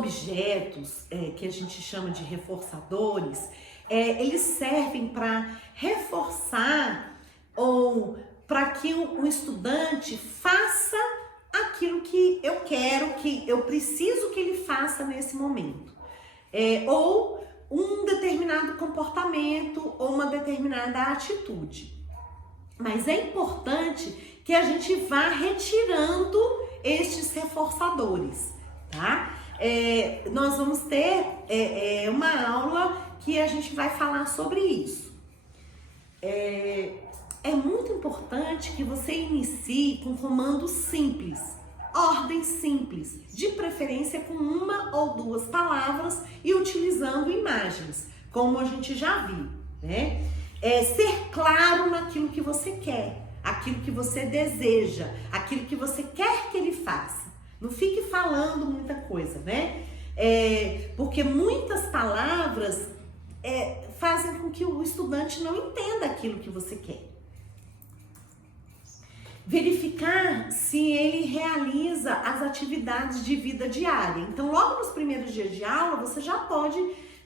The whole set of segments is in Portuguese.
objetos que a gente chama de reforçadores, eles servem para reforçar ou para que o estudante faça aquilo que eu quero, que eu preciso que ele faça nesse momento. Ou um determinado comportamento ou uma determinada atitude. Mas é importante que a gente vá retirando estes reforçadores, tá? Nós vamos ter uma aula que a gente vai falar sobre isso. É muito importante que você inicie com comandos simples, ordens simples, de preferência com uma ou duas palavras e utilizando imagens, como a gente já viu, né? Ser claro naquilo que você quer, aquilo que você deseja, aquilo que você quer que ele faça. Não fique falando muita coisa, né? Porque muitas palavras fazem com que o estudante não entenda aquilo que você quer. Verificar se ele realiza as atividades de vida diária. Então, logo nos primeiros dias de aula, você já pode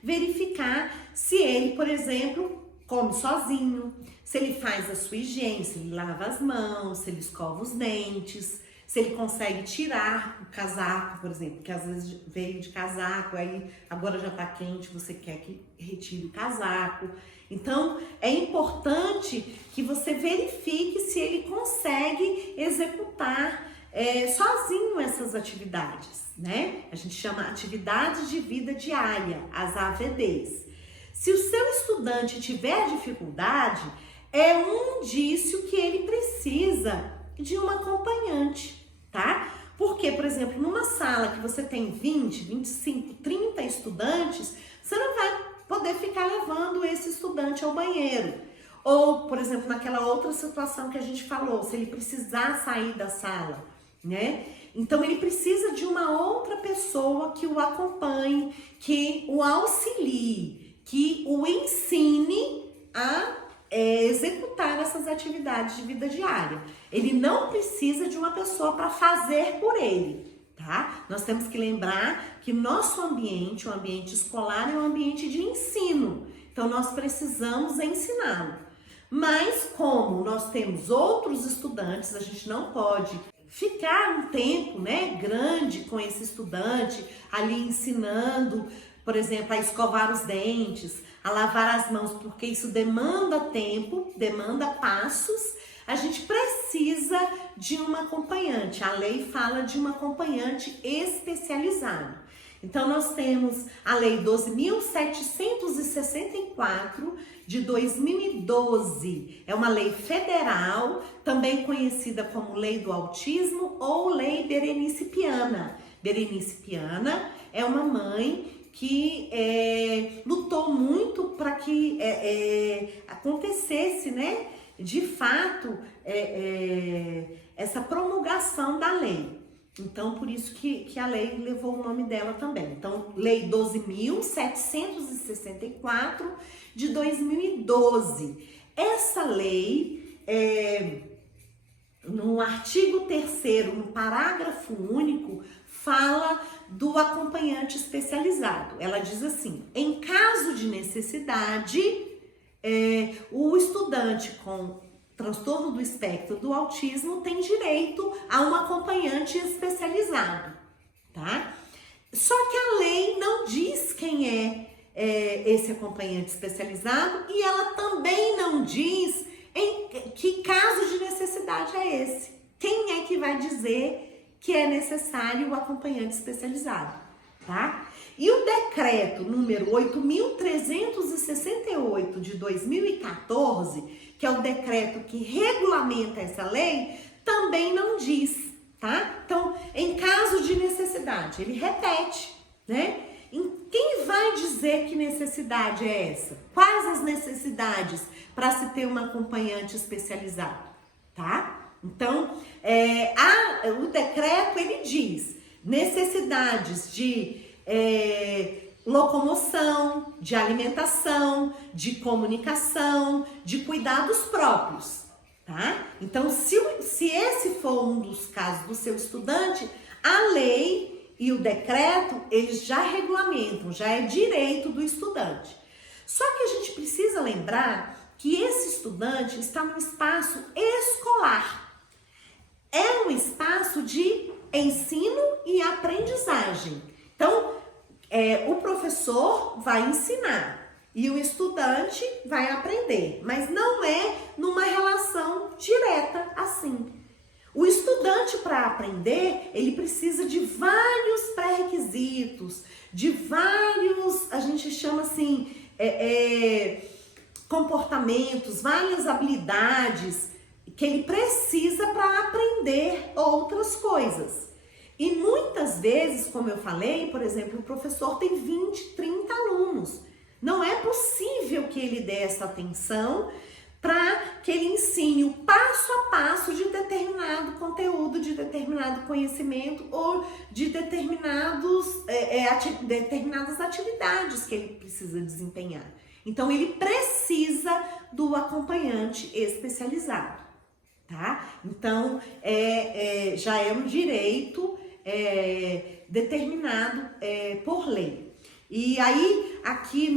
verificar se ele, por exemplo, come sozinho, se ele faz a sua higiene, se ele lava as mãos, se ele escova os dentes, se ele consegue tirar o casaco, por exemplo, que às vezes veio de casaco, aí agora já tá quente, você quer que retire o casaco. Então, é importante que você verifique se ele consegue executar sozinho essas atividades, né? A gente chama atividades de vida diária, as AVDs. Se o seu estudante tiver dificuldade, é um indício que ele precisa de uma acompanhante, tá? Porque, por exemplo, numa sala que você tem 20, 25, 30 estudantes, você não vai poder ficar levando esse estudante ao banheiro. Ou, por exemplo, naquela outra situação que a gente falou, se ele precisar sair da sala, né? Então, ele precisa de uma outra pessoa que o acompanhe, que o auxilie, que o ensine a executar essas atividades de vida diária. Ele não precisa de uma pessoa para fazer por ele, tá? Nós temos que lembrar que nosso ambiente, o ambiente escolar, é um ambiente de ensino. Então, nós precisamos ensiná-lo. Mas, como nós temos outros estudantes, a gente não pode ficar um tempo, né, grande com esse estudante ali ensinando, por exemplo, a escovar os dentes, a lavar as mãos, porque isso demanda tempo, demanda passos. A gente precisa de uma acompanhante. A lei fala de uma acompanhante especializada. Então, nós temos a Lei 12.764 de 2012. É uma lei federal, também conhecida como Lei do Autismo ou Lei Berenice Piana. Berenice Piana é uma mãe que lutou muito para que acontecesse, né, de fato, essa promulgação da lei. Então, por isso que a lei levou o nome dela também. Então, Lei 12.764 de 2012. Essa lei, no artigo 3º, no parágrafo único, fala do acompanhante especializado. Ela diz assim: em caso de necessidade, o estudante com transtorno do espectro do autismo tem direito a um acompanhante especializado, tá? Só que a lei não diz quem é esse acompanhante especializado e ela também não diz em que caso de necessidade é esse. Quem é que vai dizer que é necessário o acompanhante especializado, tá? E o decreto número 8.368 de 2014, que é o decreto que regulamenta essa lei, também não diz, tá? Então, em caso de necessidade, ele repete, né? Quem vai dizer que necessidade é essa? Quais as necessidades para se ter um acompanhante especializado, tá? Então, o decreto, ele diz necessidades de locomoção, de alimentação, de comunicação, de cuidados próprios, tá? Então, se esse for um dos casos do seu estudante, a lei e o decreto, eles já regulamentam, já é direito do estudante. Só que a gente precisa lembrar que esse estudante está no espaço escolar. É um espaço de ensino e aprendizagem. Então, o professor vai ensinar e o estudante vai aprender, mas não é numa relação direta assim. O estudante, para aprender, ele precisa de vários pré-requisitos, de vários, a gente chama assim, comportamentos, várias habilidades que ele precisa para aprender outras coisas. E muitas vezes, como eu falei, por exemplo, o professor tem 20, 30 alunos. Não é possível que ele dê essa atenção para que ele ensine o passo a passo de determinado conteúdo, de determinado conhecimento ou de determinadas atividades que ele precisa desempenhar. Então, ele precisa do acompanhante especializado, tá? Então, já é um direito determinado por lei. E aí, aqui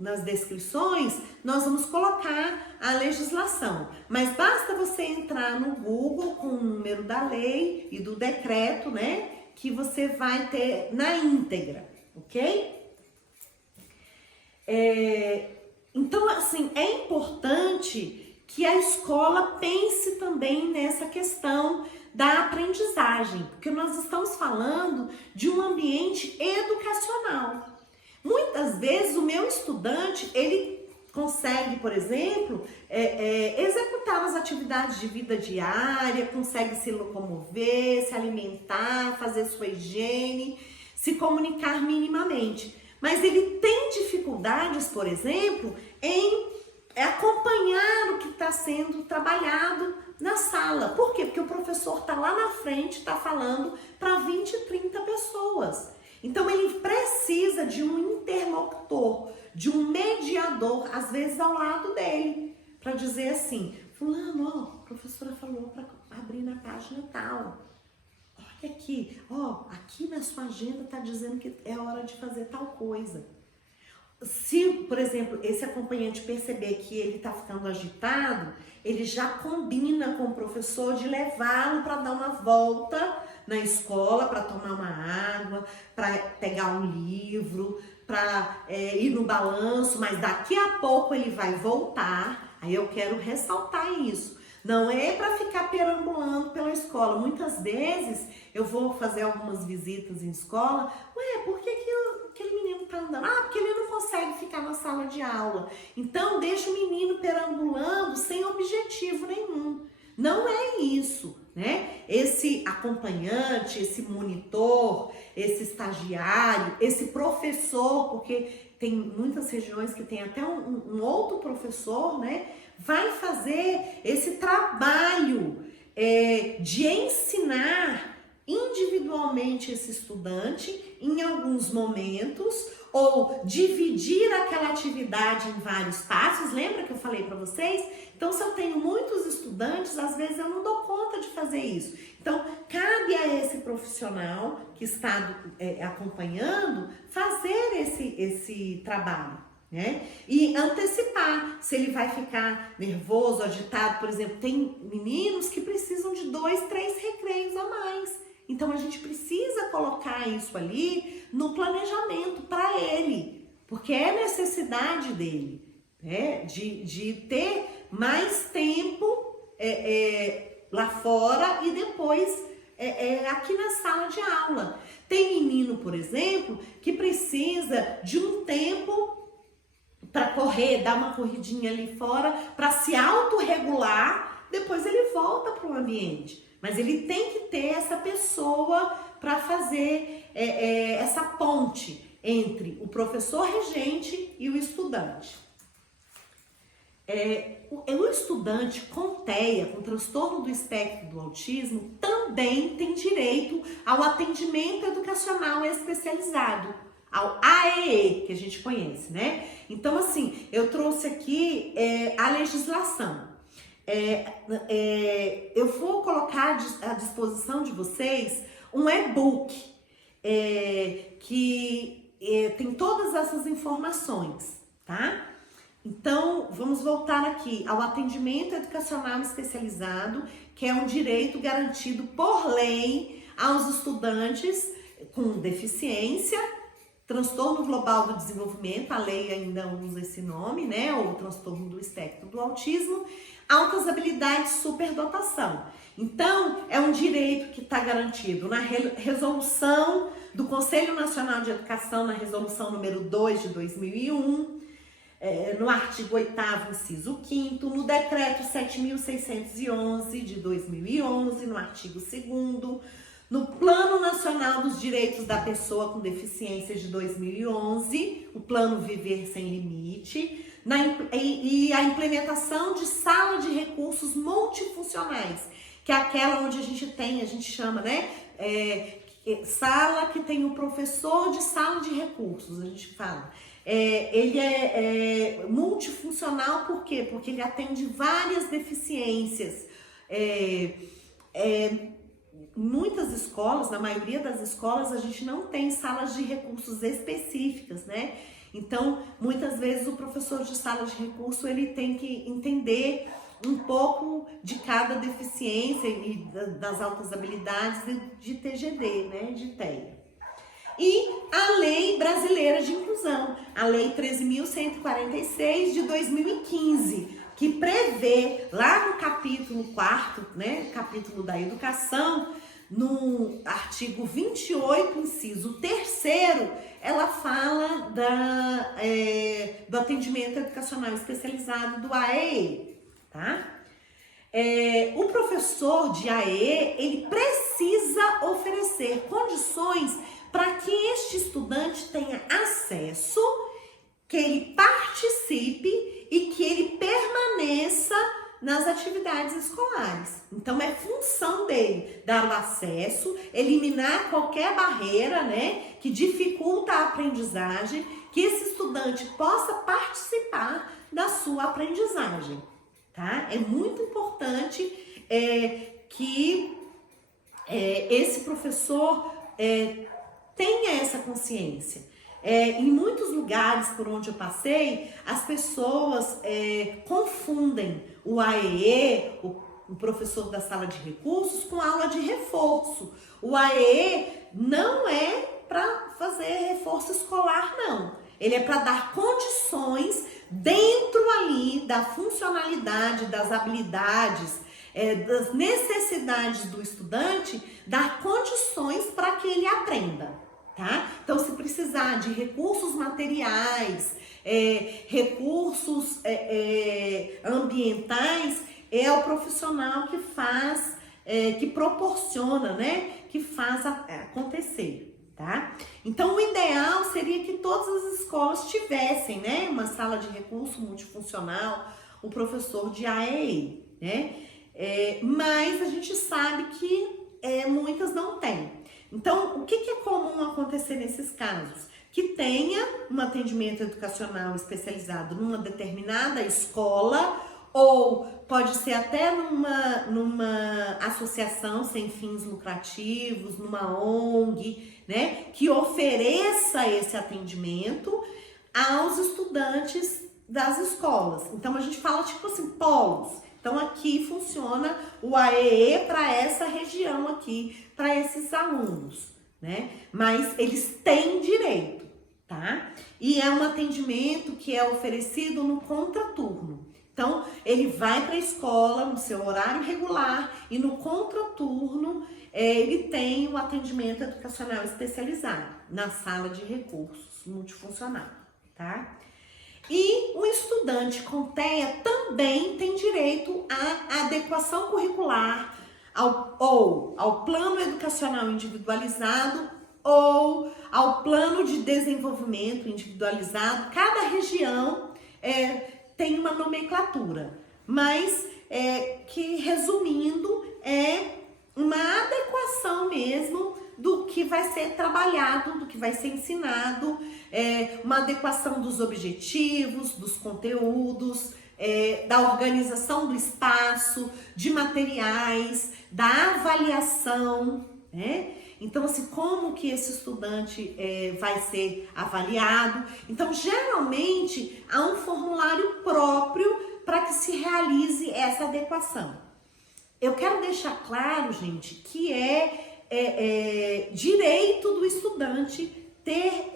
nas descrições, nós vamos colocar a legislação. Mas basta você entrar no Google com o número da lei e do decreto, né? Que você vai ter na íntegra, ok? Então, assim, é importante que a escola pense também nessa questão da aprendizagem, porque nós estamos falando de um ambiente educacional. Muitas vezes o meu estudante, ele consegue, por exemplo, executar as atividades de vida diária, consegue se locomover, se alimentar, fazer sua higiene, se comunicar minimamente. Mas ele tem dificuldades, por exemplo, em acompanhar o que está sendo trabalhado na sala. Por quê? Porque o professor está lá na frente, está falando para 20, 30 pessoas. Então, ele precisa de um interlocutor, de um mediador, às vezes ao lado dele, para dizer assim, fulano, ó, a professora falou para abrir na página tal. Olha aqui, ó, aqui na sua agenda está dizendo que é hora de fazer tal coisa. Se, por exemplo, esse acompanhante perceber que ele está ficando agitado, ele já combina com o professor de levá-lo para dar uma volta na escola, para tomar uma água, para pegar um livro, para ir no balanço, mas daqui a pouco ele vai voltar. Aí eu quero ressaltar isso. Não é para ficar perambulando pela escola. Muitas vezes eu vou fazer algumas visitas em escola. Ué, por que aquele menino tá andando? Ah, porque ele não consegue ficar na sala de aula. Então deixa o menino perambulando sem objetivo nenhum. Não é isso, né? Esse acompanhante, esse monitor, esse estagiário, esse professor, porque tem muitas regiões que tem até um outro professor, né? Vai fazer esse trabalho de ensinar individualmente esse estudante em alguns momentos ou dividir aquela atividade em vários passos. Lembra que eu falei para vocês? Então, se eu tenho muitos estudantes, às vezes eu não dou conta de fazer isso. Então, cabe a esse profissional que está acompanhando fazer esse trabalho, né? E antecipar se ele vai ficar nervoso, agitado. Por exemplo, tem meninos que precisam de 2, 3 recreios a mais. Então, a gente precisa colocar isso ali no planejamento para ele, porque é necessidade dele, né? De ter mais tempo lá fora e depois aqui na sala de aula. Tem menino, por exemplo, que precisa de um tempo para correr, dar uma corridinha ali fora, para se autorregular, depois ele volta para o ambiente. Mas ele tem que ter essa pessoa para fazer essa ponte entre o professor regente e o estudante. O estudante com TEA, com transtorno do espectro do autismo, também tem direito ao atendimento educacional especializado, ao AEE, que a gente conhece, né? Então, assim, eu trouxe aqui a legislação. Eu vou colocar à disposição de vocês um e-book tem todas essas informações, tá? Então, vamos voltar aqui ao atendimento educacional especializado, que é um direito garantido por lei aos estudantes com deficiência, transtorno global do desenvolvimento, a lei ainda usa esse nome, né? Ou transtorno do espectro do autismo, altas habilidades, superdotação. Então, é um direito que está garantido na resolução do Conselho Nacional de Educação, na resolução número 2 de 2001, no artigo 8º, inciso 5º, no decreto 7.611 de 2011, no artigo 2º, no Plano Nacional dos Direitos da Pessoa com Deficiência de 2011, o Plano Viver Sem Limite, e a implementação de sala de recursos multifuncionais, que é aquela onde a gente chama, né, sala que tem o professor de sala de recursos, a gente fala. Ele é multifuncional, por quê? Porque ele atende várias deficiências. Muitas escolas, na maioria das escolas, a gente não tem salas de recursos específicas, né? Então, muitas vezes o professor de sala de recurso, ele tem que entender um pouco de cada deficiência e das altas habilidades de TGD, né? De TEA. E a Lei Brasileira de Inclusão, a Lei 13.146 de 2015, que prevê lá no capítulo 4º, né, capítulo da educação, no artigo 28, inciso 3º, ela fala do atendimento educacional especializado do AEE, tá? O professor de AEE, ele precisa oferecer condições para que este estudante tenha acesso, que ele participe e que ele permaneça nas atividades escolares. Então, é função dele dar o acesso, eliminar qualquer barreira, né, que dificulta a aprendizagem, que esse estudante possa participar da sua aprendizagem, tá? É muito importante que esse professor tenha essa consciência. Em muitos lugares por onde eu passei, as pessoas confundem o AEE, o professor da sala de recursos, com aula de reforço. O AEE não é para fazer reforço escolar, não. Ele é para dar condições dentro ali da funcionalidade, das habilidades, das necessidades do estudante, dar condições para que ele aprenda, tá? Então, se precisar de recursos materiais, recursos ambientais, é o profissional que faz, que proporciona, né? Que faz acontecer, tá? Então, o ideal seria que todas as escolas tivessem, né? Uma sala de recurso multifuncional, o professor de AEE, né? Mas a gente sabe que muitas não têm. Então, o que é comum acontecer nesses casos? Que tenha um atendimento educacional especializado numa determinada escola, ou pode ser até numa associação sem fins lucrativos, numa ONG, né, que ofereça esse atendimento aos estudantes das escolas. Então, a gente fala tipo assim, polos. Então, aqui funciona o AEE para essa região aqui, para esses alunos, né? Mas eles têm direito, tá? E é um atendimento que é oferecido no contraturno. Então, ele vai para a escola no seu horário regular e no contraturno ele tem o atendimento educacional especializado na sala de recursos multifuncional, tá? E o estudante com TEA também tem direito à adequação curricular, ao plano educacional individualizado ou ao plano de desenvolvimento individualizado. Cada região tem uma nomenclatura, mas que, resumindo, é uma adequação mesmo do que vai ser trabalhado, do que vai ser ensinado, uma adequação dos objetivos, dos conteúdos, da organização do espaço, de materiais, da avaliação, né? Então, assim, como que esse estudante vai ser avaliado? Então, geralmente, há um formulário próprio para que se realize essa adequação. Eu quero deixar claro, gente, que é direito do estudante ter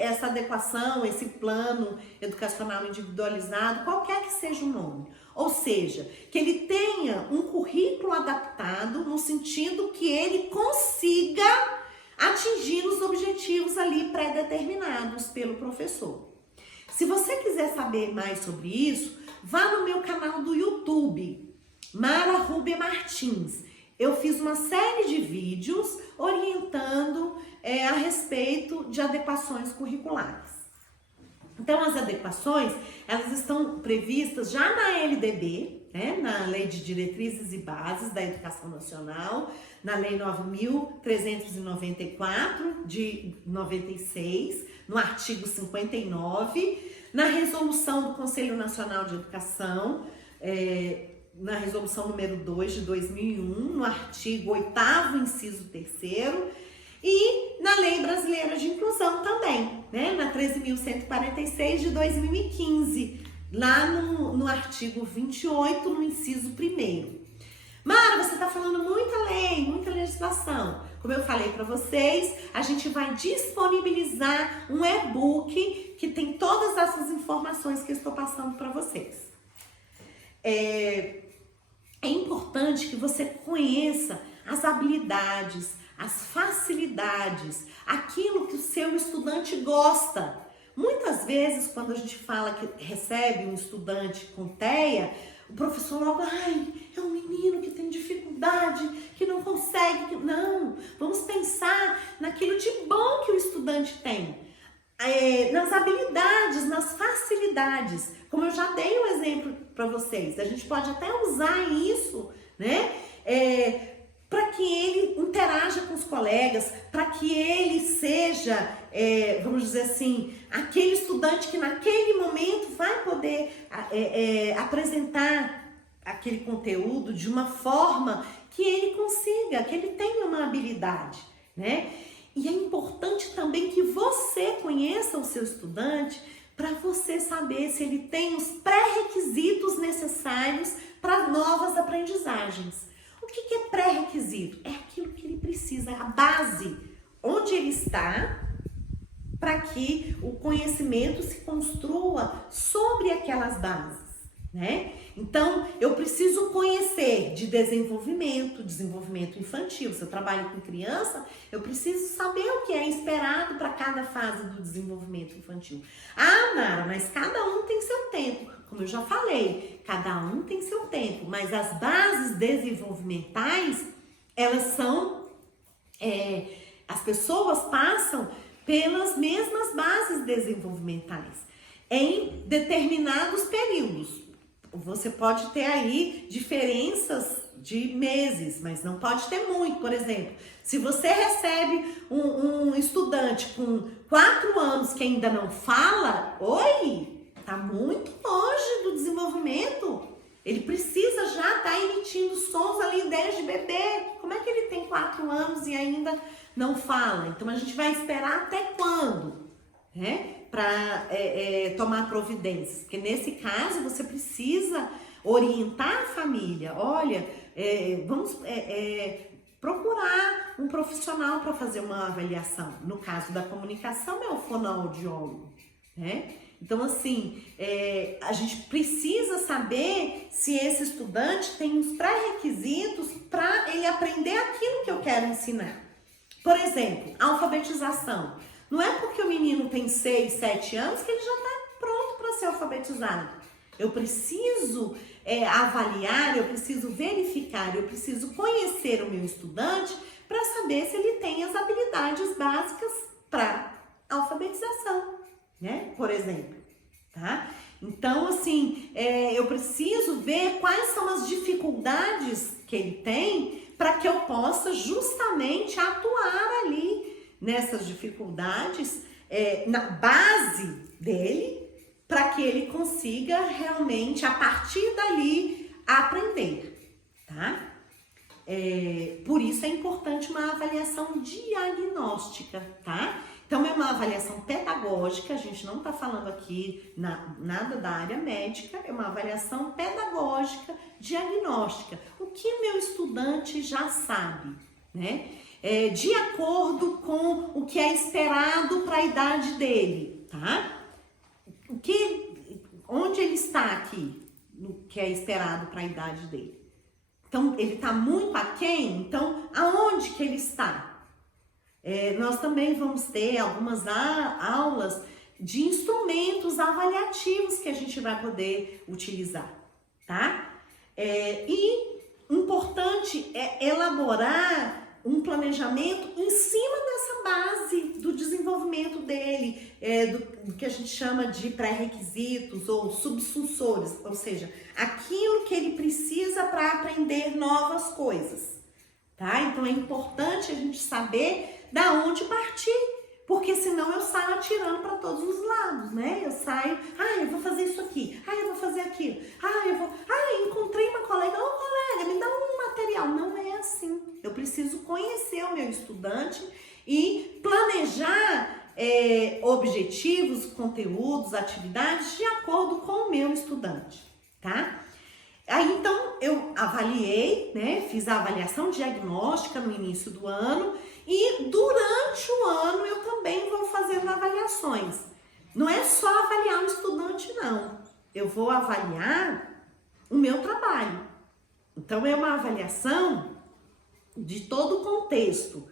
essa adequação, esse plano educacional individualizado, qualquer que seja o nome. Ou seja, que ele tenha um currículo adaptado no sentido que ele consiga atingir os objetivos ali pré-determinados pelo professor. Se você quiser saber mais sobre isso, vá no meu canal do YouTube, Mara Rubia Martins. Eu fiz uma série de vídeos orientando a respeito de adequações curriculares. Então, as adequações, elas estão previstas já na LDB, né, na Lei de Diretrizes e Bases da Educação Nacional, na Lei 9.394 de 96, no artigo 59, na Resolução do Conselho Nacional de Educação, na Resolução número 2 de 2001, no artigo 8º, inciso 3º, e na Lei Brasileira de Inclusão também, né? Na 13.146 de 2015, lá no artigo 28, no inciso 1º. Mara, você está falando muita lei, muita legislação. Como eu falei para vocês, a gente vai disponibilizar um e-book que tem todas essas informações que eu estou passando para vocês. É importante que você conheça as habilidades, as facilidades, aquilo que o seu estudante gosta. Muitas vezes, quando a gente fala que recebe um estudante com TEA, o professor logo, é um menino que tem dificuldade, que não consegue. Não, vamos pensar naquilo de bom que o estudante tem. Nas habilidades, nas facilidades. Como eu já dei um exemplo para vocês, a gente pode até usar isso, né? Para que ele interaja com os colegas, para que ele seja, vamos dizer assim, aquele estudante que naquele momento vai poder apresentar aquele conteúdo de uma forma que ele consiga, que ele tenha uma habilidade, né? E é importante também que você conheça o seu estudante para você saber se ele tem os pré-requisitos necessários para novas aprendizagens. O que é pré-requisito? É aquilo que ele precisa, a base, onde ele está, para que o conhecimento se construa sobre aquelas bases, né? Então, eu preciso conhecer de desenvolvimento infantil. Se eu trabalho com criança, eu preciso saber o que é esperado para cada fase do desenvolvimento infantil. Ah, Nara, mas cada um tem seu tempo. Como eu já falei, cada um tem seu tempo, mas as bases desenvolvimentais, elas são, as pessoas passam pelas mesmas bases desenvolvimentais em determinados períodos. Você pode ter aí diferenças de meses, mas não pode ter muito. Por exemplo, se você recebe um estudante com 4 anos que ainda não fala, tá muito longe do desenvolvimento. Ele precisa já estar emitindo sons ali desde bebê. Como é que ele tem 4 anos e ainda não fala? Então, a gente vai esperar até quando, né? Para tomar providências. Porque nesse caso, você precisa orientar a família. Olha, vamos procurar um profissional para fazer uma avaliação. No caso da comunicação, é o fonoaudiólogo, né? Então, assim, a gente precisa saber se esse estudante tem os pré-requisitos para ele aprender aquilo que eu quero ensinar. Por exemplo, alfabetização. Não é porque o menino tem 6, 7 anos que ele já está pronto para ser alfabetizado. Eu preciso avaliar, eu preciso verificar, eu preciso conhecer o meu estudante para saber se ele tem as habilidades básicas para alfabetização, né? Por exemplo, tá? Então, assim, eu preciso ver quais são as dificuldades que ele tem para que eu possa justamente atuar ali nessas dificuldades, na base dele, para que ele consiga realmente, a partir dali, aprender, tá? Por isso é importante uma avaliação diagnóstica, tá? Então é uma avaliação pedagógica, a gente não está falando aqui nada da área médica, é uma avaliação pedagógica, diagnóstica. O que meu estudante já sabe, né? De acordo com o que é esperado para a idade dele, tá? Onde ele está aqui, no que é esperado para a idade dele? Então, ele está muito aquém, então aonde que ele está? Nós também vamos ter algumas aulas de instrumentos avaliativos que a gente vai poder utilizar, tá? E importante é elaborar um planejamento em cima dessa base do desenvolvimento dele, do que a gente chama de pré-requisitos ou subsussores, ou seja, aquilo que ele precisa para aprender novas coisas, tá? Então é importante a gente saber da onde partir, porque senão eu saio atirando para todos os lados, né? Eu saio, eu vou fazer isso aqui, eu vou fazer aquilo, encontrei uma colega, colega, me dá um material. Não é assim. Eu preciso conhecer o meu estudante e planejar objetivos, conteúdos, atividades de acordo com o meu estudante, tá? Aí, então, eu avaliei, né? Fiz a avaliação diagnóstica no início do ano e durante o ano eu também vou fazendo avaliações. Não é só avaliar o estudante, não. Eu vou avaliar o meu trabalho. Então, é uma avaliação de todo o contexto.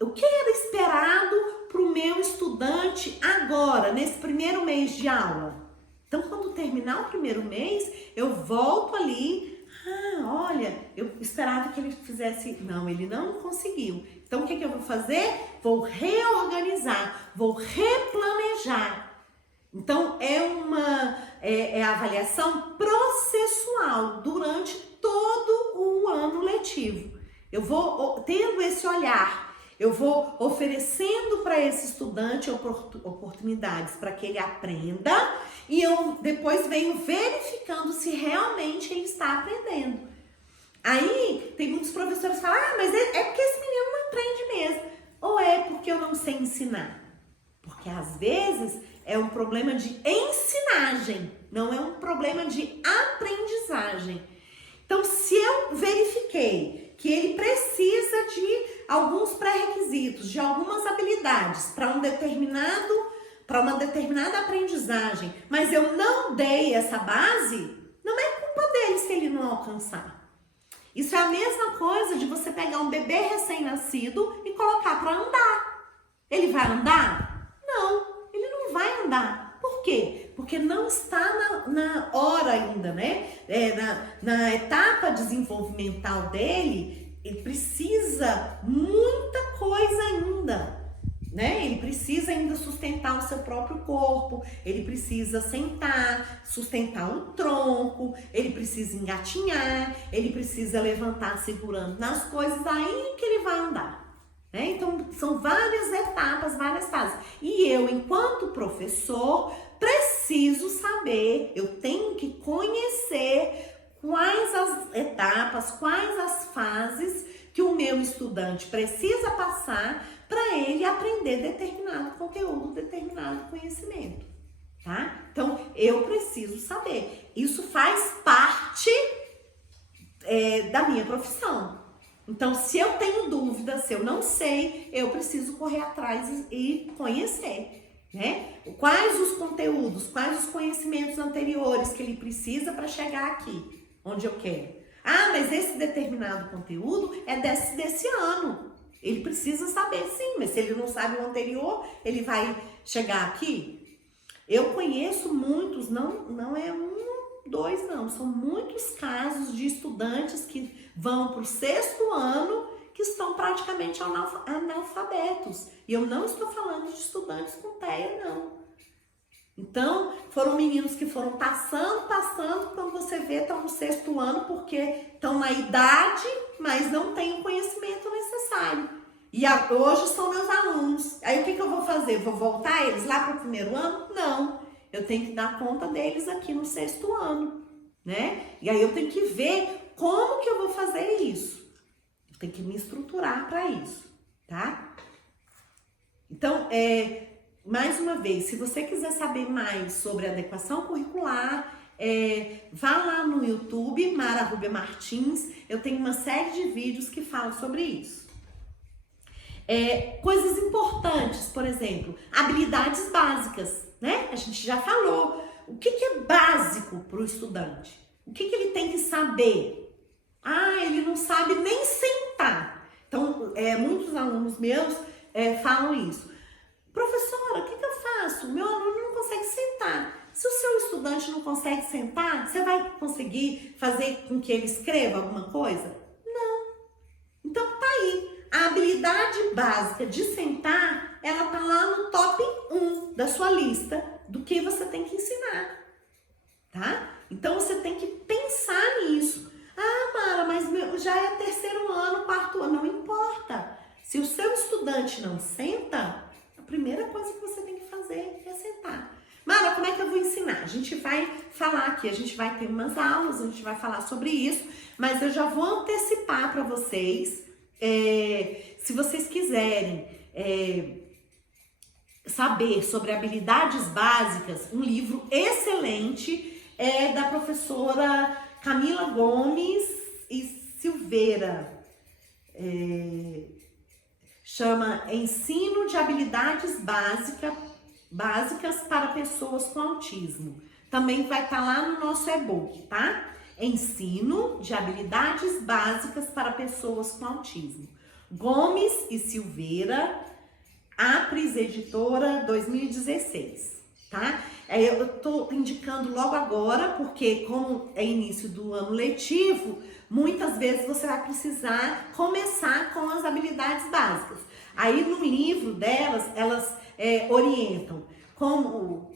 O que era esperado para o meu estudante agora, nesse primeiro mês de aula? Então, quando terminar o primeiro mês, eu volto ali. Olha, eu esperava que ele fizesse. Não, ele não conseguiu. Então, o que eu vou fazer? Vou reorganizar, vou replanejar. Então, é a avaliação processual durante todo o ano letivo. Eu vou tendo esse olhar. Eu vou oferecendo para esse estudante oportunidades para que ele aprenda e eu depois venho verificando se realmente ele está aprendendo. Aí tem muitos professores que falam, mas é porque esse menino não aprende mesmo. Ou é porque eu não sei ensinar? Porque às vezes é um problema de ensinagem, não é um problema de aprendizagem. Então, se eu verifiquei que ele precisa de alguns pré-requisitos, de algumas habilidades para uma determinada aprendizagem, mas eu não dei essa base, não é culpa dele se ele não alcançar. Isso é a mesma coisa de você pegar um bebê recém-nascido e colocar para andar. Ele vai andar? Não, ele não vai andar. Por quê? Porque não está na hora ainda, né? Na etapa desenvolvimental dele, ele precisa muita coisa ainda, né? Ele precisa ainda sustentar o seu próprio corpo, ele precisa sentar, sustentar o tronco, ele precisa engatinhar, ele precisa levantar segurando nas coisas, aí que ele vai andar. Então, são várias etapas, várias fases. E eu, enquanto professor, preciso saber, eu tenho que conhecer quais as etapas, quais as fases que o meu estudante precisa passar para ele aprender determinado conteúdo, determinado conhecimento, tá? Então, eu preciso saber. Isso faz parte da minha profissão. Então, se eu tenho dúvida, se eu não sei, eu preciso correr atrás e conhecer, né? Quais os conteúdos, quais os conhecimentos anteriores que ele precisa para chegar aqui, onde eu quero. Mas esse determinado conteúdo é desse ano. Ele precisa saber sim, mas se ele não sabe o anterior, ele vai chegar aqui? Eu conheço muitos, não é dois não, são muitos casos de estudantes que vão para o 6º ano que estão praticamente analfabetos. E eu não estou falando de estudantes com TEA, não. Então, foram meninos que foram passando, quando você vê, estão no 6º ano, porque estão na idade, mas não têm o conhecimento necessário. E hoje são meus alunos. Aí o que eu vou fazer? Vou voltar eles lá para o 1º ano? Não. Eu tenho que dar conta deles aqui no 6º ano, né? E aí eu tenho que ver como que eu vou fazer isso. Tem que me estruturar para isso, tá? Então, mais uma vez, se você quiser saber mais sobre adequação curricular, vá lá no YouTube, Mara Rubia Martins, eu tenho uma série de vídeos que falam sobre isso. Coisas importantes, por exemplo, habilidades básicas, né? A gente já falou. O que é básico para o estudante? O que ele tem que saber? Ele não sabe nem sentar. Então, muitos alunos meus falam isso. Professora, o que eu faço? Meu aluno não consegue sentar. Se o seu estudante não consegue sentar, você vai conseguir fazer com que ele escreva alguma coisa? Não. Então, tá aí. A habilidade básica de sentar, ela tá lá no top 1 da sua lista do que você tem que ensinar, tá? Então, você tem que pensar nisso. Mara, mas já é terceiro ano, quarto ano, não importa. Se o seu estudante não senta, a primeira coisa que você tem que fazer é sentar. Mara, como é que eu vou ensinar? A gente vai falar aqui, a gente vai ter umas aulas, a gente vai falar sobre isso, mas eu já vou antecipar para vocês, se vocês quiserem saber sobre habilidades básicas, um livro excelente é da professora Camila Gomes e Silveira, chama Ensino de Habilidades Básicas para Pessoas com Autismo. Também vai estar lá no nosso e-book, tá? Ensino de Habilidades Básicas para Pessoas com Autismo. Gomes e Silveira, Apres Editora, 2016, tá? Eu tô indicando logo agora, porque como é início do ano letivo, muitas vezes você vai precisar começar com as habilidades básicas. Aí no livro delas, elas orientam como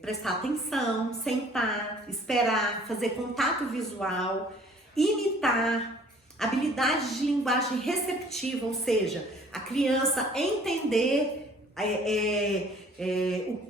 prestar atenção, sentar, esperar, fazer contato visual, imitar, habilidades de linguagem receptiva, ou seja, a criança entender,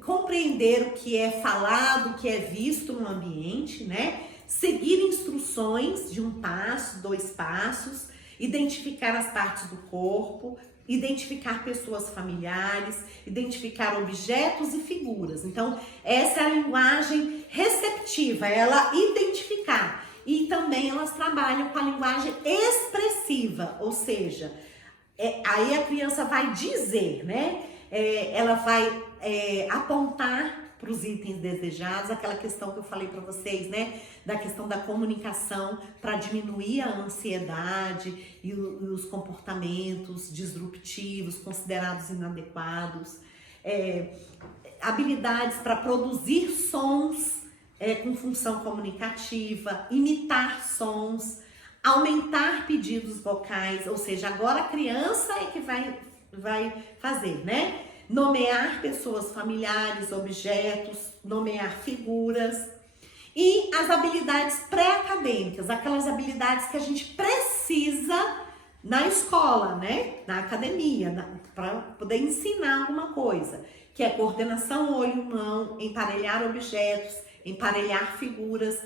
compreender o que é falado, o que é visto no ambiente, né? Seguir instruções de 1 passo, 2 passos, identificar as partes do corpo, identificar pessoas familiares, identificar objetos e figuras. Então, essa é a linguagem receptiva, ela identificar. E também elas trabalham com a linguagem expressiva, ou seja, aí a criança vai dizer, né? Ela vai apontar para os itens desejados, aquela questão que eu falei para vocês, né? Da questão da comunicação para diminuir a ansiedade e os comportamentos disruptivos, considerados inadequados. Habilidades para produzir sons com função comunicativa, imitar sons, aumentar pedidos vocais, ou seja, agora a criança é que vai fazer, né? Nomear pessoas familiares, objetos, nomear figuras. E as habilidades pré-acadêmicas, aquelas habilidades que a gente precisa na escola, né? Na academia, para poder ensinar alguma coisa, que é coordenação olho-mão, emparelhar objetos, emparelhar figuras,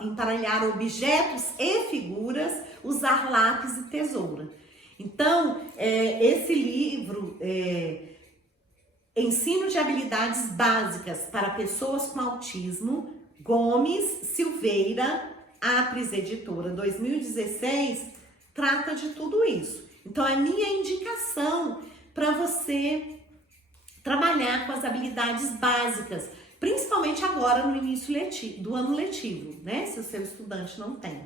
emparelhar objetos e figuras, usar lápis e tesoura. Então, esse livro, Ensino de Habilidades Básicas para Pessoas com Autismo, Gomes, Silveira, Apres Editora, 2016, trata de tudo isso. Então, é minha indicação para você trabalhar com as habilidades básicas, principalmente agora no início do ano letivo, né? Se o seu estudante não tem.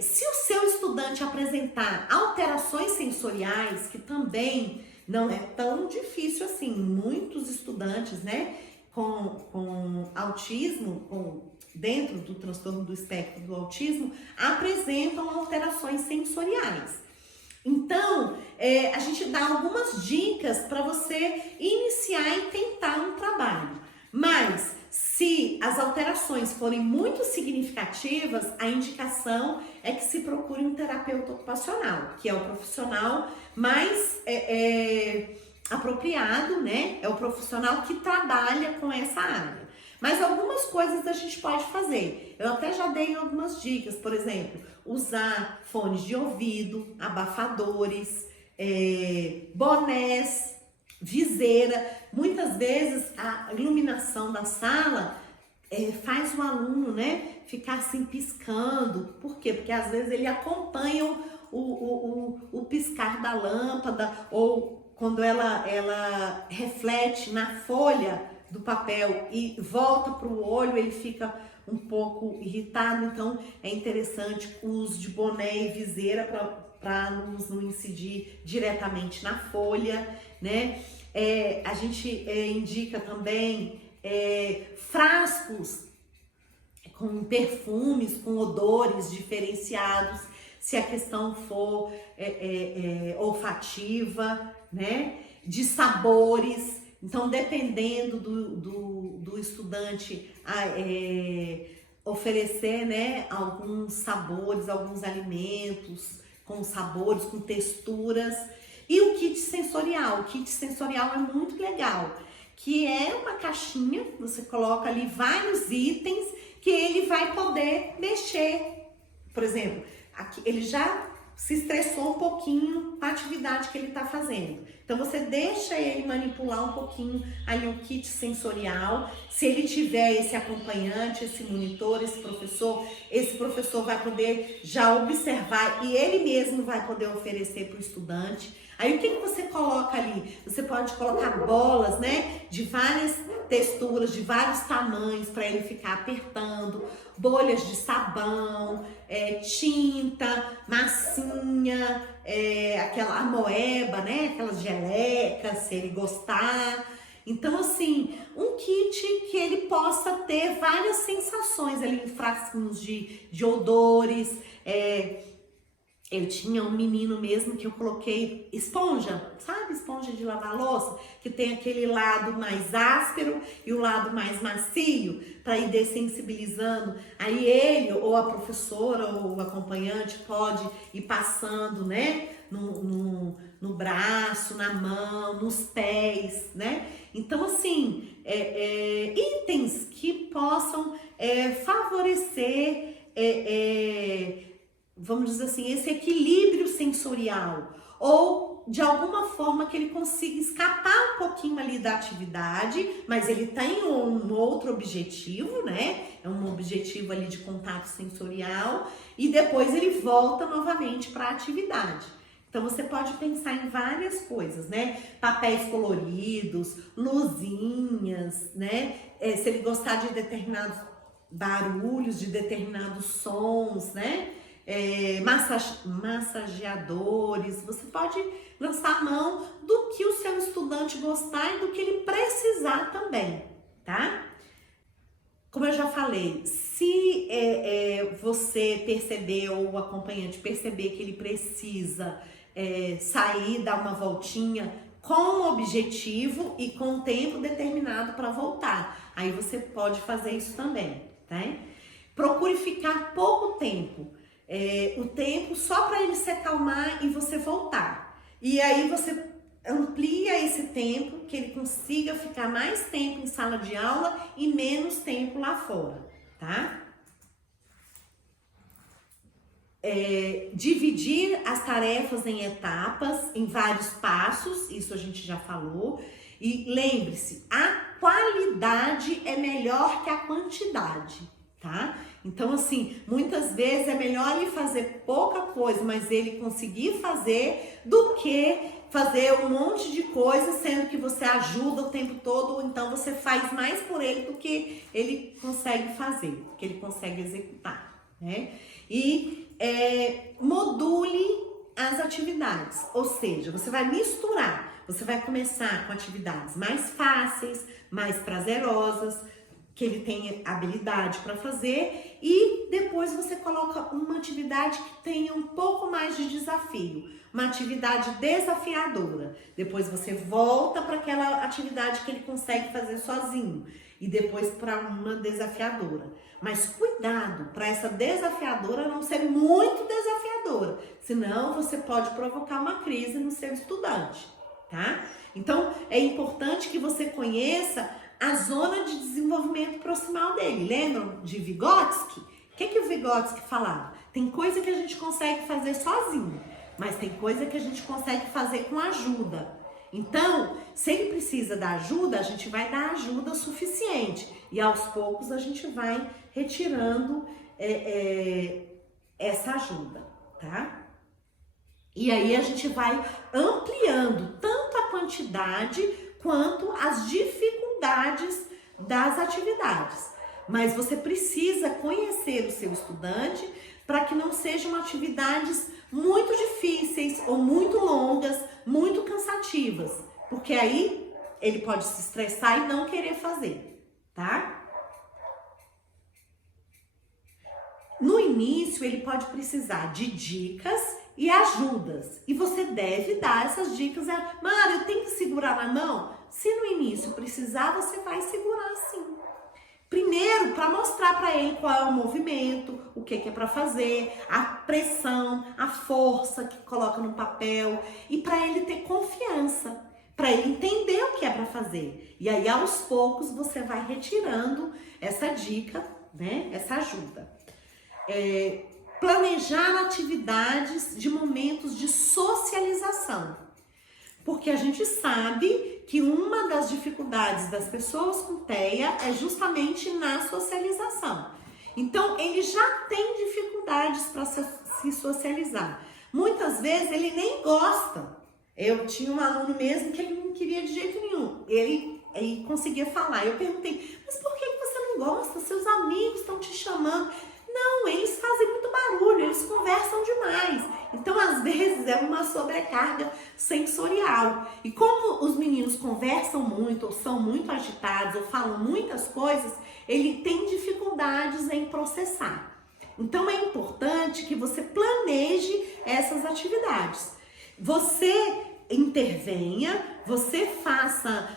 Se o seu estudante apresentar alterações sensoriais, que também não é tão difícil assim, muitos estudantes, né, com autismo, dentro do transtorno do espectro do autismo, apresentam alterações sensoriais. Então, a gente dá algumas dicas para você iniciar e tentar um trabalho. Mas, se as alterações forem muito significativas, a indicação é que se procure um terapeuta ocupacional, que é o profissional mais apropriado, né? É o profissional que trabalha com essa área. Mas algumas coisas a gente pode fazer. Eu até já dei algumas dicas, por exemplo, usar fones de ouvido, abafadores, bonés, viseira. Muitas vezes a iluminação da sala faz o aluno, né, ficar assim piscando. Por quê? Porque às vezes ele acompanha o piscar da lâmpada, ou quando ela reflete na folha do papel e volta para o olho, ele fica um pouco irritado. Então é interessante o uso de boné e viseira para não incidir diretamente na folha, né? A gente indica também frascos com perfumes, com odores diferenciados, se a questão for olfativa, né? De sabores. Então, dependendo do estudante oferecer, né, alguns sabores, alguns alimentos com sabores, com texturas. E o kit sensorial. O kit sensorial é muito legal, que é uma caixinha, você coloca ali vários itens que ele vai poder mexer. Por exemplo, aqui ele já se estressou um pouquinho com a atividade que ele está fazendo. Então você deixa ele manipular um pouquinho ali o kit sensorial. Se ele tiver esse acompanhante, esse monitor, esse professor vai poder já observar e ele mesmo vai poder oferecer para o estudante. Aí o que você coloca ali? Você pode colocar bolas, né, de várias texturas, de vários tamanhos, para ele ficar apertando, bolhas de sabão, tinta, massinha, aquela amoeba, né, aquelas gelecas, se ele gostar. Então, assim, um kit que ele possa ter várias sensações ali, em frasquinhos de odores. Eu tinha um menino mesmo que eu coloquei esponja, sabe? Esponja de lavar louça, que tem aquele lado mais áspero e o lado mais macio, para ir dessensibilizando. Aí ele, ou a professora, ou o acompanhante pode ir passando, né? No braço, na mão, nos pés, né? Então, assim, itens que possam favorecer... vamos dizer assim, esse equilíbrio sensorial, ou de alguma forma que ele consiga escapar um pouquinho ali da atividade, mas ele tem um outro objetivo, né? É um objetivo ali de contato sensorial, e depois ele volta novamente para a atividade. Então você pode pensar em várias coisas, né? Papéis coloridos, luzinhas, né? Se ele gostar de determinados barulhos, de determinados sons, né? Massageadores, você pode lançar a mão do que o seu estudante gostar e do que ele precisar também, tá? Como eu já falei, se você perceber, ou o acompanhante perceber que ele precisa sair, dar uma voltinha com um objetivo e com um tempo determinado para voltar, aí você pode fazer isso também, tá? Procure ficar pouco tempo. O tempo só para ele se acalmar e você voltar. E aí você amplia esse tempo, que ele consiga ficar mais tempo em sala de aula e menos tempo lá fora, tá? Dividir as tarefas em etapas, em vários passos, isso a gente já falou. E lembre-se, a qualidade é melhor que a quantidade, tá? Então, assim, muitas vezes é melhor ele fazer pouca coisa, mas ele conseguir fazer, do que fazer um monte de coisa, sendo que você ajuda o tempo todo, ou então você faz mais por ele do que ele consegue fazer, do que ele consegue executar, né? E module as atividades, ou seja, você vai misturar, você vai começar com atividades mais fáceis, mais prazerosas, que ele tenha habilidade para fazer, e depois você coloca uma atividade que tenha um pouco mais de desafio, uma atividade desafiadora. Depois você volta para aquela atividade que ele consegue fazer sozinho e depois para uma desafiadora. Mas cuidado para essa desafiadora não ser muito desafiadora, senão você pode provocar uma crise no seu estudante, tá? Então é importante que você conheça a zona de desenvolvimento proximal dele. Lembram de Vygotsky? O que o Vygotsky falava? Tem coisa que a gente consegue fazer sozinho, mas tem coisa que a gente consegue fazer com ajuda. Então, se ele precisa da ajuda, a gente vai dar ajuda suficiente. E aos poucos a gente vai retirando essa ajuda, tá? E aí a gente vai ampliando tanto a quantidade quanto as dificuldades das atividades. Mas você precisa conhecer o seu estudante para que não sejam atividades muito difíceis ou muito longas, muito cansativas, porque aí ele pode se estressar e não querer fazer, tá? No início, ele pode precisar de dicas e ajudas. E você deve dar essas dicas. Mara, eu tenho que segurar na mão? Se no início precisar, você vai segurar sim. Primeiro, para mostrar para ele qual é o movimento, o que é para fazer, a pressão, a força que coloca no papel. E para ele ter confiança, para ele entender o que é para fazer. E aí, aos poucos, você vai retirando essa dica, né? Essa ajuda. Planejar atividades de momentos de socialização, porque a gente sabe que uma das dificuldades das pessoas com TEA é justamente na socialização. Então, ele já tem dificuldades para se socializar. Muitas vezes ele nem gosta. Eu tinha um aluno mesmo que ele não queria de jeito nenhum. Ele conseguia falar. Eu perguntei, mas por que você não gosta? Seus amigos estão te chamando. Não, eles fazem muito barulho, eles conversam demais. Então, às vezes, é uma sobrecarga sensorial. E como os meninos conversam muito, ou são muito agitados, ou falam muitas coisas, ele tem dificuldades em processar. Então, é importante que você planeje essas atividades. Você intervenha, você faça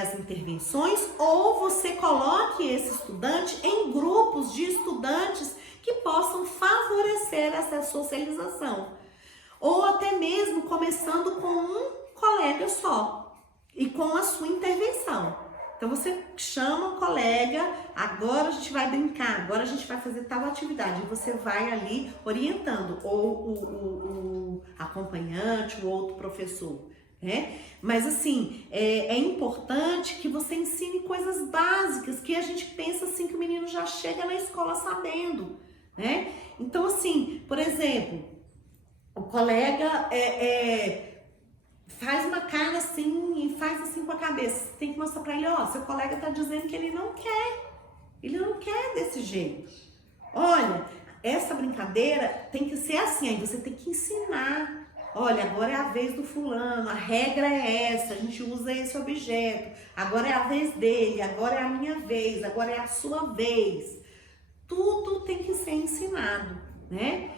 as intervenções ou você coloque esse estudante em grupos de estudantes que possam favorecer essa socialização. Ou até mesmo começando com um colega só e com a sua intervenção. Então você chama um colega, agora a gente vai brincar, agora a gente vai fazer tal atividade. E você vai ali orientando, ou o acompanhante, o outro professor, né? Mas assim, é importante que você ensine coisas básicas, que a gente pensa assim que o menino já chega na escola sabendo, né? Então assim, por exemplo, o colega faz uma cara assim e faz assim com a cabeça. Você tem que mostrar pra ele, ó, seu colega tá dizendo que ele não quer desse jeito. Olha, essa brincadeira tem que ser assim, aí você tem que ensinar. Olha, agora é a vez do fulano, a regra é essa, a gente usa esse objeto. Agora é a vez dele, agora é a minha vez, agora é a sua vez. Tudo tem que ser ensinado, né?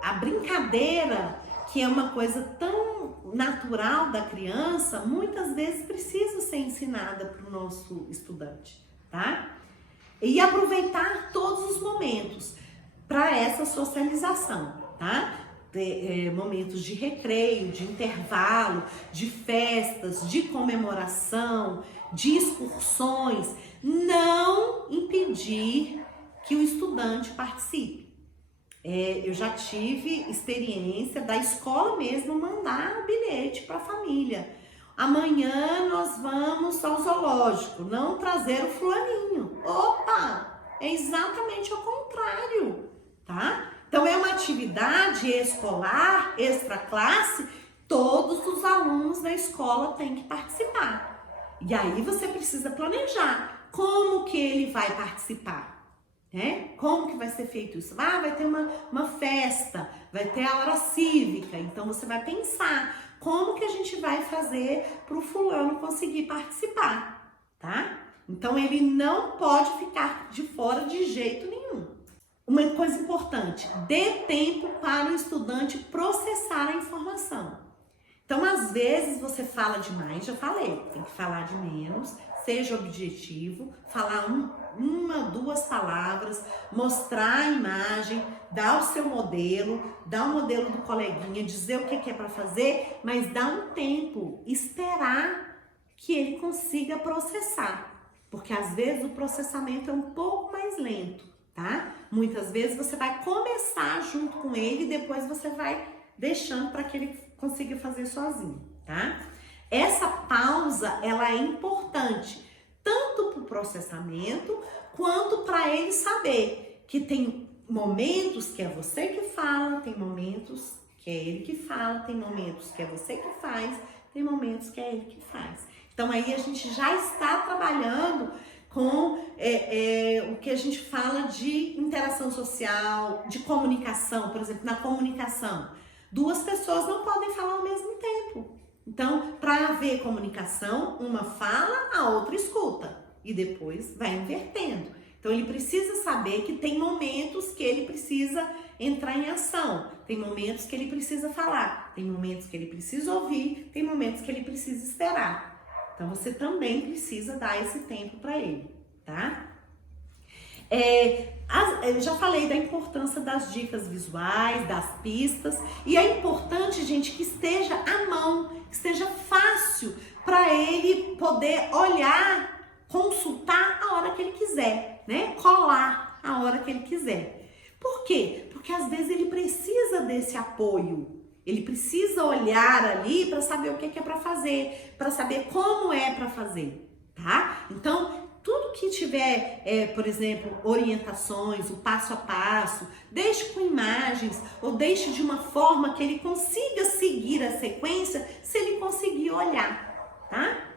A brincadeira, que é uma coisa tão natural da criança, muitas vezes precisa ser ensinada para o nosso estudante, tá? E aproveitar todos os momentos para essa socialização, tá? Momentos de recreio, de intervalo, de festas, de comemoração, de excursões, não impedir que o estudante participe. Eu já tive experiência da escola mesmo mandar o bilhete para a família. Amanhã nós vamos ao zoológico, não trazer o fulaninho. Opa! É exatamente o contrário, tá? Então é uma atividade escolar, extra classe, todos os alunos da escola têm que participar. E aí você precisa planejar como que ele vai participar. Como que vai ser feito isso? Vai ter uma festa, vai ter a hora cívica, então você vai pensar como que a gente vai fazer para o fulano conseguir participar, tá? Então ele não pode ficar de fora de jeito nenhum. Uma coisa importante, dê tempo para o estudante processar a informação. Então, às vezes você fala demais, já falei, tem que falar de menos, seja objetivo, falar uma, duas palavras, mostrar a imagem, dar o seu modelo, dar o modelo do coleguinha, dizer o que é para fazer, mas dar um tempo, esperar que ele consiga processar, porque às vezes o processamento é um pouco mais lento, tá? Muitas vezes você vai começar junto com ele e depois você vai deixando para que ele consiga fazer sozinho, tá? Essa pausa, ela é importante, tanto para o processamento, quanto para ele saber que tem momentos que é você que fala, tem momentos que é ele que fala, tem momentos que é você que faz, tem momentos que é ele que faz. Então aí a gente já está trabalhando com o que a gente fala de interação social, de comunicação. Por exemplo, na comunicação, duas pessoas não podem falar ao mesmo tempo. Então, para haver comunicação, uma fala, a outra escuta e depois vai invertendo. Então, ele precisa saber que tem momentos que ele precisa entrar em ação, tem momentos que ele precisa falar, tem momentos que ele precisa ouvir, tem momentos que ele precisa esperar. Então, você também precisa dar esse tempo para ele, tá? Eu já falei da importância das dicas visuais, das pistas, e é importante, gente, que esteja à mão, que esteja fácil para ele poder olhar, consultar a hora que ele quiser, né? Colar a hora que ele quiser. Por quê? Porque às vezes ele precisa desse apoio. Ele precisa olhar ali para saber o que é para fazer, para saber como é para fazer, tá? Então, tudo que tiver, por exemplo, orientações, o passo a passo, deixe com imagens ou deixe de uma forma que ele consiga seguir a sequência, se ele conseguir olhar, tá?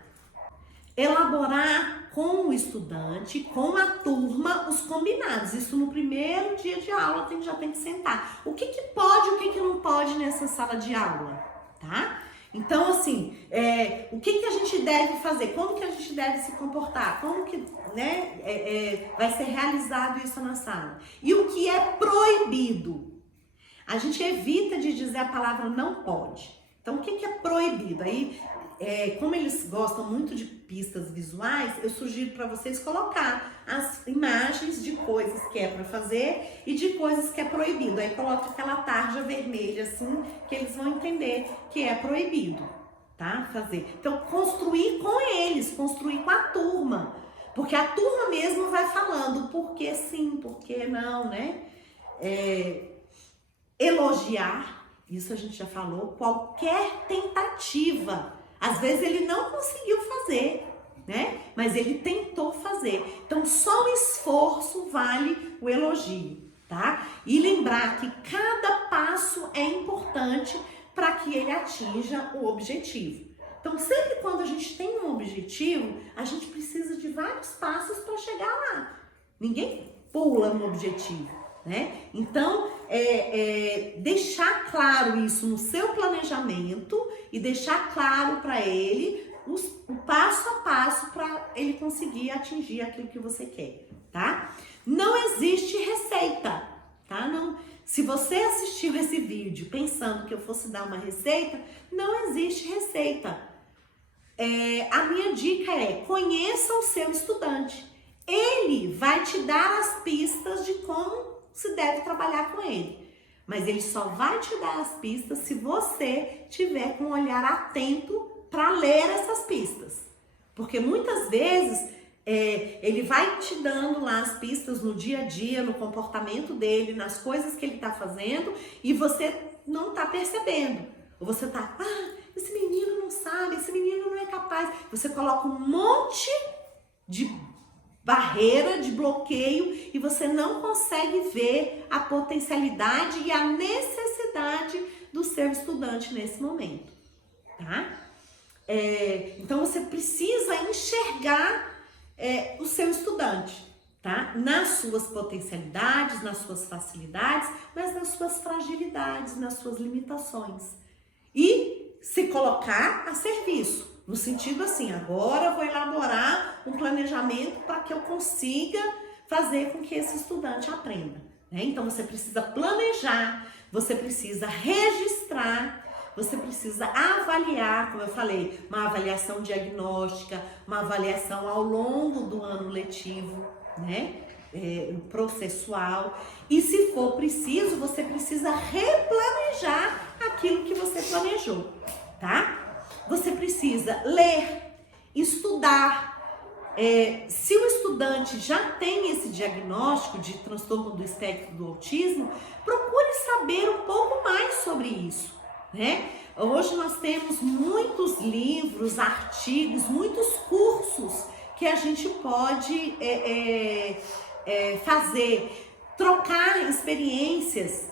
Elaborar com o estudante, com a turma, os combinados. Isso no primeiro dia de aula já tem que sentar. O que pode, o que não pode nessa sala de aula, tá? Então, assim, o que a gente deve fazer? Como que a gente deve se comportar? Como que, né, vai ser realizado isso na sala? E o que é proibido? A gente evita de dizer a palavra não pode. Então, o que é proibido? Aí, como eles gostam muito de pistas visuais, eu sugiro para vocês colocar as imagens de coisas que é para fazer e de coisas que é proibido. Aí coloca aquela tarja vermelha assim, que eles vão entender que é proibido, tá? Fazer. Então, construir com eles, construir com a turma, porque a turma mesmo vai falando por que sim, por que não, né? Elogiar, isso a gente já falou, qualquer tentativa. Às vezes ele não conseguiu fazer, né? Mas ele tentou fazer. Então, só o esforço vale o elogio, tá? E lembrar que cada passo é importante para que ele atinja o objetivo. Então, sempre quando a gente tem um objetivo, a gente precisa de vários passos para chegar lá. Ninguém pula no objetivo, né? Então, deixar claro isso no seu planejamento e deixar claro para ele o passo a passo para ele conseguir atingir aquilo que você quer, tá? Não existe receita, tá? Não, se você assistiu esse vídeo pensando que eu fosse dar uma receita, não existe receita. A minha dica é: conheça o seu estudante. Ele vai te dar as pistas de como se deve trabalhar com ele. Mas ele só vai te dar as pistas se você tiver com um olhar atento para ler essas pistas. Porque muitas vezes ele vai te dando lá as pistas no dia a dia, no comportamento dele, nas coisas que ele está fazendo e você não está percebendo. Ou você está, esse menino não sabe, esse menino não é capaz. Você coloca um monte de barreira, de bloqueio e você não consegue ver a potencialidade e a necessidade do seu estudante nesse momento, tá? Então você precisa enxergar o seu estudante, tá? Nas suas potencialidades, nas suas facilidades, mas nas suas fragilidades, nas suas limitações. E se colocar a serviço. No sentido assim, agora eu vou elaborar um planejamento para que eu consiga fazer com que esse estudante aprenda, né? Então você precisa planejar, você precisa registrar, você precisa avaliar, como eu falei, uma avaliação diagnóstica, uma avaliação ao longo do ano letivo, né? Processual. E se for preciso, você precisa replanejar aquilo que você planejou, tá? Você precisa ler, estudar. Se o estudante já tem esse diagnóstico de transtorno do espectro do autismo, procure saber um pouco mais sobre isso, né? Hoje nós temos muitos livros, artigos, muitos cursos que a gente pode fazer, trocar experiências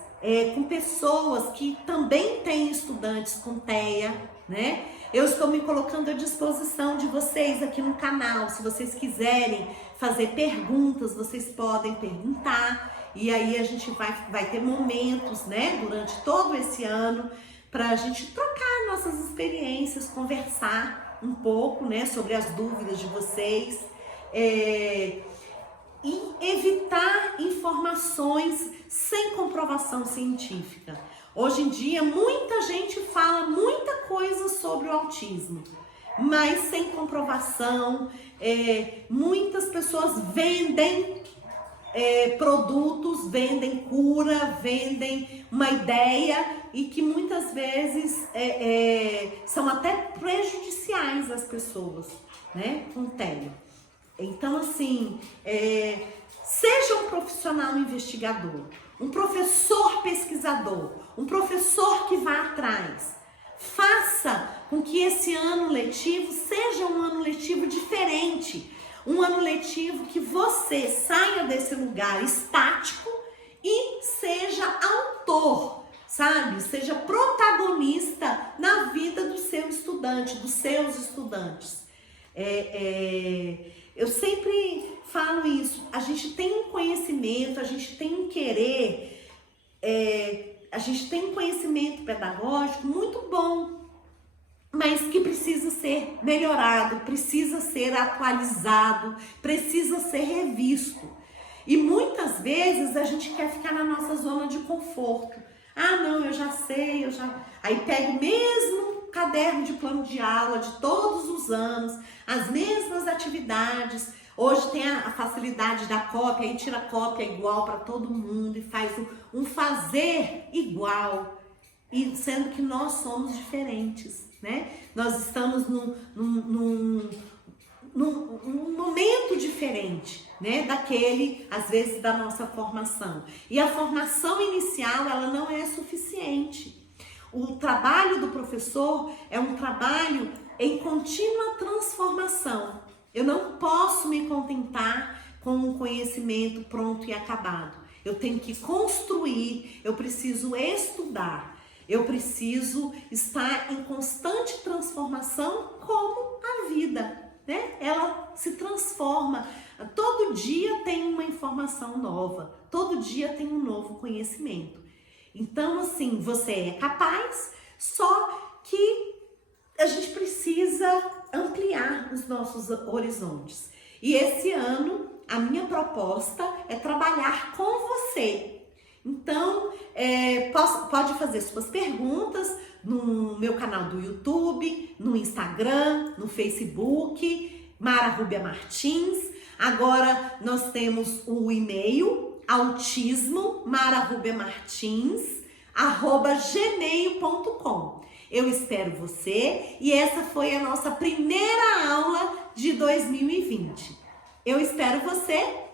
com pessoas que também têm estudantes com TEA, né? Eu estou me colocando à disposição de vocês aqui no canal. Se vocês quiserem fazer perguntas, vocês podem perguntar. E aí a gente vai ter momentos, né, durante todo esse ano, para a gente trocar nossas experiências, conversar um pouco, né, sobre as dúvidas de vocês. E evitar informações sem comprovação científica. Hoje em dia, muita gente fala muita coisa sobre o autismo, mas sem comprovação. Muitas pessoas vendem produtos, vendem cura, vendem uma ideia e que muitas vezes são até prejudiciais às pessoas, né, com TEA. Então, assim, seja um profissional investigador, um professor pesquisador, um professor que vá atrás. Faça com que esse ano letivo seja um ano letivo diferente, um ano letivo que você saia desse lugar estático e seja autor, sabe? Seja protagonista na vida do seu estudante, dos seus estudantes. Eu sempre falo isso, a gente tem um conhecimento, a gente tem um querer, a gente tem um conhecimento pedagógico muito bom, mas que precisa ser melhorado, precisa ser atualizado, precisa ser revisto. E muitas vezes a gente quer ficar na nossa zona de conforto. Ah, não, eu já sei, Aí pega o mesmo caderno de plano de aula de todos os anos, as mesmas atividades. Hoje tem a facilidade da cópia, aí tira a cópia igual para todo mundo e faz um fazer igual, e sendo que nós somos diferentes, né? Nós estamos num momento diferente, né? Daquele, às vezes, da nossa formação. E a formação inicial, ela não é suficiente. O trabalho do professor é um trabalho em contínua transformação. Eu não posso me contentar com um conhecimento pronto e acabado. Eu tenho que construir, eu preciso estudar, eu preciso estar em constante transformação, como a vida, né? Ela se transforma. Todo dia tem uma informação nova, todo dia tem um novo conhecimento. Então, assim, você é capaz, só que a gente precisa ampliar os nossos horizontes. E esse ano, a minha proposta é trabalhar com você. Então, pode fazer suas perguntas no meu canal do YouTube, no Instagram, no Facebook, Mara Rúbia Martins. Agora, nós temos o e-mail, autismo@gmail.com. Eu espero você e essa foi a nossa primeira aula de 2020. Eu espero você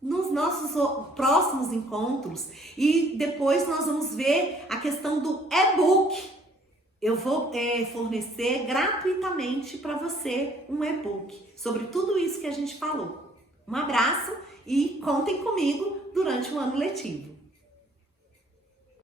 nos nossos próximos encontros e depois nós vamos ver a questão do e-book. Eu vou fornecer gratuitamente para você um e-book sobre tudo isso que a gente falou. Um abraço e contem comigo durante o ano letivo.